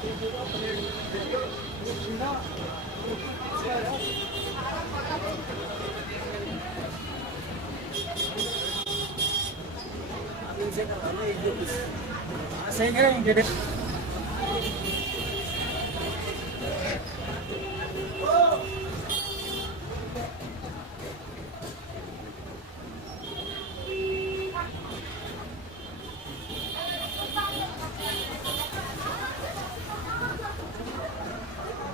Saya kira yang jadi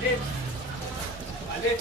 عليك. عليك.